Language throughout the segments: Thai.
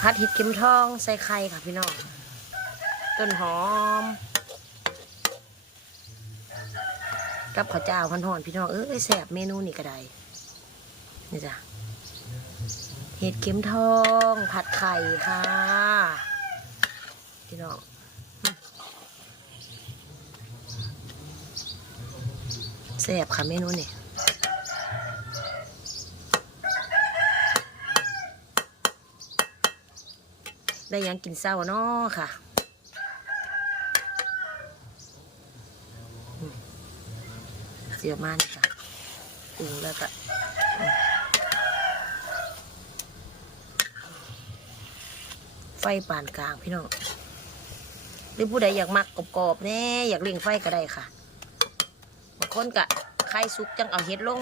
ผัดเห็ดเข็มทองใส่ไข่ค่ะพี่น้อง ต้นหอม กับข้าวเจ้าพันหอนๆพี่น้องเอ้ยแซ่บเมนูนี่ก็ได้นี่จ้ะเห็ดเข็มทอง ผัดไข่ค่ะ พี่น้องแซ่บค่ะเมนูนี่ ได้ยังกินเศร้าเนาะค่ะเสียมันค่ะปรุงแล้วก็ไฟปานกลางพี่น้องหรือผู้ใดอยากมักกรอบๆแน่อยากเลี้ยงไฟก็ได้ค่ะบางคนกะไข่สุกจังเอาเห็ดลง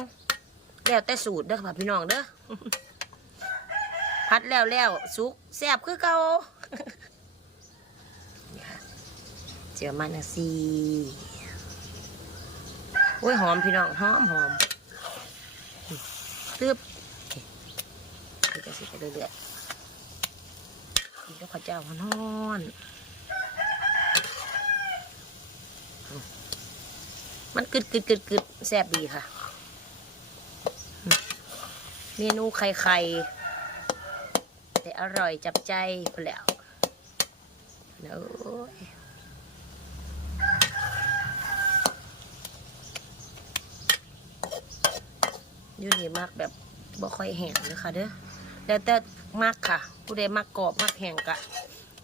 แล้วแต่สูตรเด้อค่ะพี่น้องเด้อ พัดแล้วแล้วสุกแซ่บคือเก่าเจียวมันาซีโอ้ยหอมพี่น้องหอมหอมตึ๊บโอเคนี่ก็สิไปเรื่อยๆนี่ก็ข้าวเจ้าฮ้อนมันกึดกึดกึดกึดแซ่บดีค่ะ เมนูไข่ไข่ อร่อยจับใจพอแล้วนะโอ้ยอยู่นี่มักแบบบ่ค่อยแห้งเลยค่ะเด้อแล้วแต่มักค่ะ ผู้ใดมักกรอบมักแห้งกะ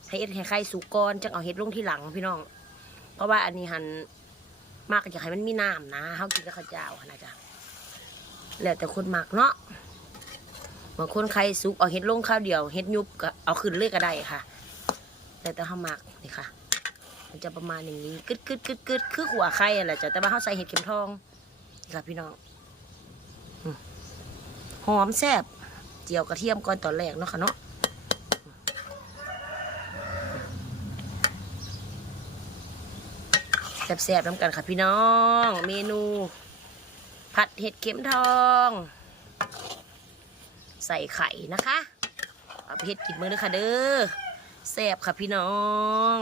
ให้เอ็ดให้ไข่สุกก่อนจังเอาเห็ดลงที่หลังพี่น้อง เพราะว่าอันนี้หันมักอยากให้มันมีน้ำนะเฮากินกับข้าวเจ้าค่ะนะจ๊ะแล้วแต่คนมักเนาะ บางคนไข่สุกเอาเห็ดลงข้าวเดียวเห็ดยุบก็เอาขึ้นเลยก็ได้ค่ะแล้วแต่เฮามักนี่ค่ะ มันจะประมาณอย่างนี้กึดกึดกึดกึดคือหัวไข่อะไรจ้ะแต่ว่าเฮาใส่เห็ดเข็มทองนี่ค่ะพี่น้องหอมแซ่บเจียวกระเทียมก่อนตอนแรกเนาะค่ะเนาะแซ่บๆน้ำกันค่ะพี่น้อง เมนู ผัดเห็ดเข็มทอง ใส่ไข่นะคะเอาไปเฮ็ดกินมือเด้อค่ะเด้อแซ่บค่ะพี่น้อง